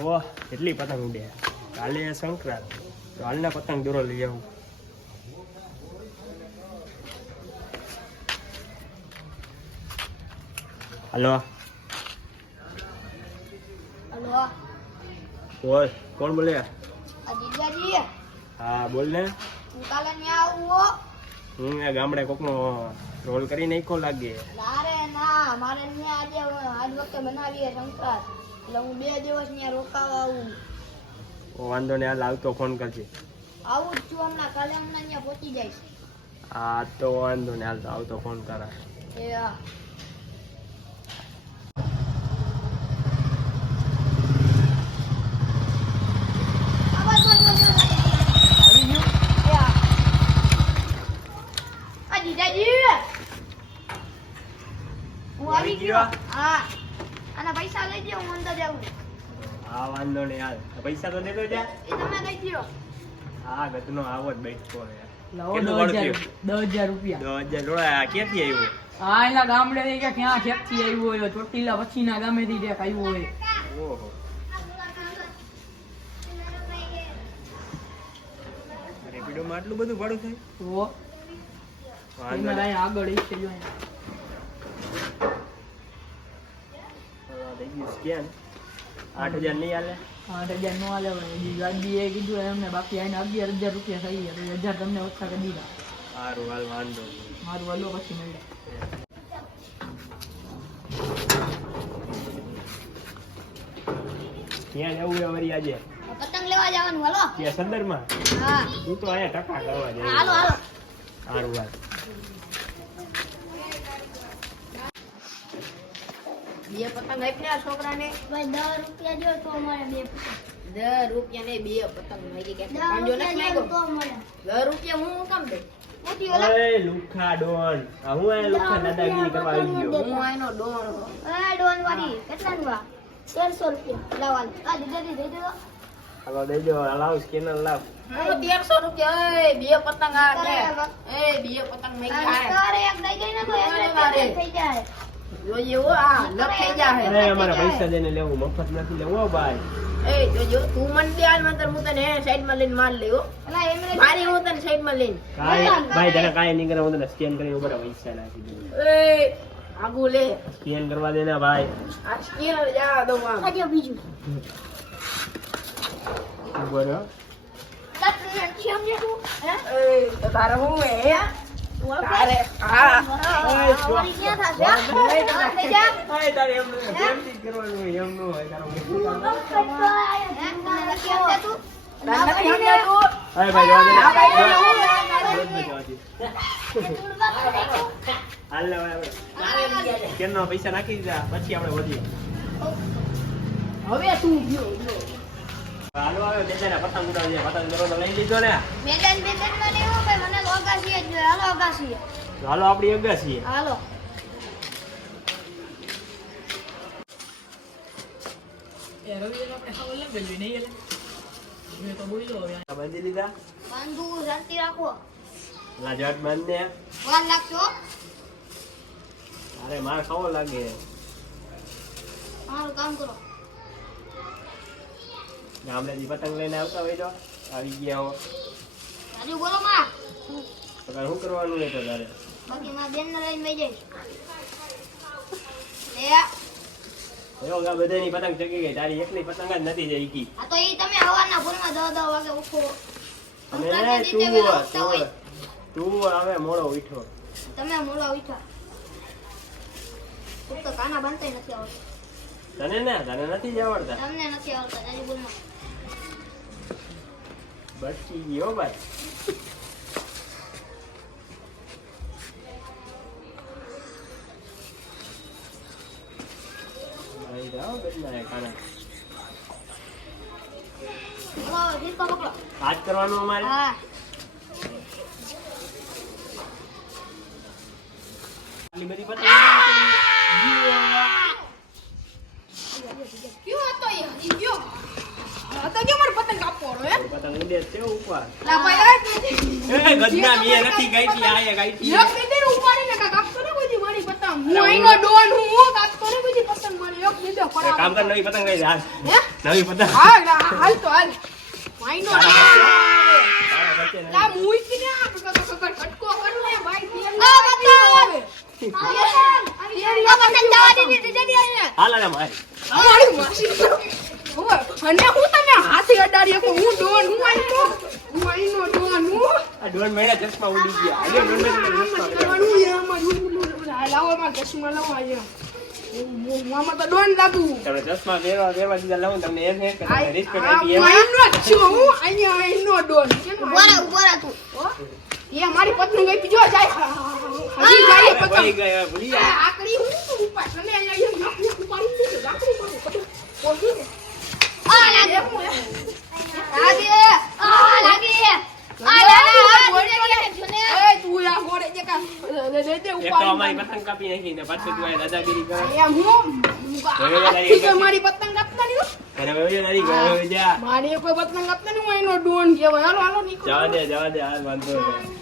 ઓહ કેટલી પતંગ ઉડે કાલે સંક્રાંત તો હાલના પતંગ દોરો લઈ આવું હલો હલો બોલ કોણ બોલે જીજાજી હા બોલ ને હું કાલે ન્યા આવું હું આ ગામડે કોકનો રોલ કરી નાખ્યો લાગે અરે ના મારે ન્યા આજે આજ વખતે બનાવીએ સંક્રાંત એટલે હું 2 દિવસ ન્યા રોકાવા આવું વાંધો ને હાલ આવતો ફોન કરજે આવું જ છું હમણાં કાલે હમણાં ન્યા પહોંચી જઈશ હા તો વાંધો ને હાલ તો આવતો ફોન કરા એ હા આવી ગયો હા અને પૈસા લઈ દો હું અંદર જાઉં હા વાંધો ને હાલ પૈસા તો દેતો જા એ તમે લઈ દો હા ગતનો આવો જ બેઠો હે લાવો કેટલું 10,000 રૂપિયા 10,000 જોડા ક્યાંથી આવ્યો હા એલા ગામડે થી કે ક્યાં ખેતથી આવ્યો હોય ચોટીલા પછીના ગામેથી જે આવ્યો હોય ઓહો રેપિડોમાં આટલું બધું ભાડું થાય તો વાંધો એમાં નહીં. અહીં આગળ ઈ છે જો થઈ ગયું સ્કેન 8,000 નહીં હાલે 8,000 નો આલે હજી ગાડી એ કીધું એમને બાકી આઈને 11,000 રૂપિયા થઈ ગયા તો 1,000 તમને ઓછા કરી દીધા સારું હાલ વાંધો નહીં. મારું વાલો પછી મળ્યા ક્યાં જવું છે વળી આજે પતંગ લેવા જવાનું હાલો ત્યાં સંદરમાં હા તું તો અહીંયા ટકા કરવા જાય હાલો હાલો સારું હાલ બે પતંગ આપ્યા છોકરાને ભાઈ 10 રૂપિયા જો તો મળે બે પતંગ 10 રૂપિયા ને બે પતંગ માગી કે પાંજો નથી માંગ્યો તો મળે 10 રૂપિયા હું કામ દે મોટી ઓલા ઓય લુખા ડોન આ હું આ લુખા દાદાગીરી કરવા આવી ગયો હું આનો ડોન એ ડોન વાળી કેટલાનું વા 1300 રૂપિયા લાવવાનું આ દીદી દે દો હાલો દેજો લાવ સ્કેનર લાવ 1300 રૂપિયા એ બે પતંગ આ દે એ બે પતંગ માંગી તારે એક દઈ ગઈ ને તો એક થઈ જાય જોજે ઓ આ લપ થઈ જાય અરે અમારા પૈસા દઈને લેવું મફત નથી લેવું ભાઈ એ જોજો તું મન દે આલ મંતર હું તને સાઈડ માં લઈને માર લેવો એલા એમરે મારી હું તને સાઈડ માં લઈને કાઈ ભાઈ તને કાઈ નહીં કરે હું તને સ્કેન કરીને ઉપર પૈસા નાખી દઉં એ આગુ લે સ્કેન કરવા દે ને ભાઈ આ સ્કેનર જા દો આમ આજો બીજું ઉભો રહ્યો તારે સમજે તું હે એ તો તારે હું હે તારે હા ઓરી ક્યાં થાશે થઈ જા ભાઈ તારે એમ પ્રેમથી કરવાનું હોય એમ નો હોય તારો અરે ભાઈ જવા દે હાલ ને ભાઈ સ્કેન નો પૈસા નાખી દીધા પછી આપણે વધીએ હવે તું ગયો હાલો આવે બેચારા પતંગ ઉડાવી પતંગ દરો તો લઈ લીધો ને મેદાન માં નહીં હો ભાઈ મને લોગાસી જ હાલો અગાસી હાલો આપણી અગાસી હાલો એ રવિ આપણે ખાવ લાગે જ નહીં એલે મેં તો બોલ્યો હવે બાંધી લીધા બાંધુ શાંતિ રાખો લાજવાટ બાંધ દે વાર લાગશો અરે માર ખાવો લાગે તમારું કામ કરો ગામડેથી પતંગ લઈને આવતા હોય તો આવી ગયા હો રાજુ બોલો માં તો તારે શું કરવાનું નહીં તો તારે બાકી માં બેન ને લઈને બેસી જઈશ લે એવો ગા બધાની પતંગ ચગી ગઈ તારી એકની પતંગ જ નથી જઈ ગઈ આ તો ઈ તમે હવારના ભૂલમાં 10 વાગે ઉઠો અને સંક્રાંતિના તું દિવસે વહેલા ઉઠતા હોય. તું હવે મોડો ઉઠ્યો તમે મોડા ઉઠ્યા તું તો કાના બાંધતા નથી આવડતા તને નથી જ આવડતા તમને નથી આવડતા રાજુ બોલમાં બચી ગયો ભાઈ ભાઈ જાઓ બેટના ખાના હાલો હિસ્સો પકડો હાથ કરવાનું અમારે હા આટલી બધી પતંગ ક્યું હતો એ હજી ગયો આ તો કે માર પતંગ કાપવો હે પતંગ ઉડે છે ઉપર લા ભાઈ એ ગદના મે નથી ગઈ હતી આયે ગઈ હતી એક દીદી ઉપાડીને કાપતો ને કોઈ મારી પતંગ હું આઈનો ડોન હું કાપતો ને કોઈ પતંગ મારી એક દીદી કામ કર નવી પતંગ લઈ જા હે નવી પતંગ હાલ તો હાલ માઈનો લા મુઈ ને કટકો કરું ને ભાઈ હાલ આને મારી અમારી માસી અને હું તમે હાથી અડાડીએ કે હું ડોન હું આઈનો ડોન હું આ ડોન મેળા ચશ્મા ઉડી ગયા આજે ડોન મેળા ચશ્મા કરવાનું છે અમારું લાવો માં ચશ્મા લાવો આજે હું આમાં તો ડોન લાગુ તમે ચશ્મા પહેરવા દીધા લાવું તમને એમ હે કે તમને રિસ્પેક્ટ આપી એમ આઈનો છું હું આઈનો ડોન ઉભા તું એ મારી પત્ની ગઈ જો જાય હજી જાય કોઈ પતંગ ગયા ભૂલી ગયા આકડી હું તું ઉપર તને અહીંયા ઉપાડી દે લાકડી પાડું પોહી દે તું આ ગોળે જે કા દે એક તો ઉપાડી અમારી પતંગ કાપી નાખી ને પાછું તું આ દાદાગીરી કરે એમ હું મારી પતંગ કાપતા નહીં અરે ભાઈ તારી ઘરે જા મારી કોઈ પતંગ કાપતા નહીં હું એનો ડોન કહેવાય હાલો હાલો નીકળો જવા દે હાલ વાંધો નહીં